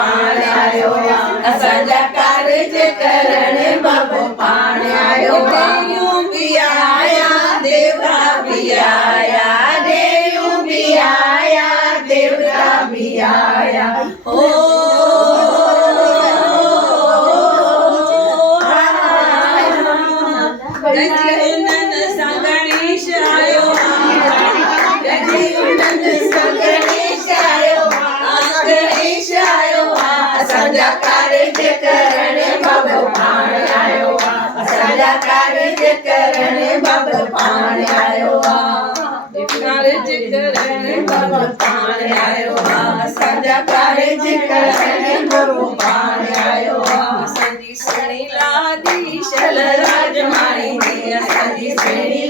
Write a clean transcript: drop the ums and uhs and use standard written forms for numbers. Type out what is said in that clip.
पाण आयो असांजा कारज करण बाबो पाण आयो देयूं भी आया देवता भी आया देयूं भी आया देवता भी आया हो गजानन सा गणेश आयो गजानन सा गणेश आयो गणेश आयो असांजा कारज करण बाबो पाण आयो असांजा कारज करण बाबो पाण आयो कारज करण बाबो पाण आयो असांजा कारज करण बाबो पाण आयो असांजी सुणी लादी शल राज माणी असांजी सुणी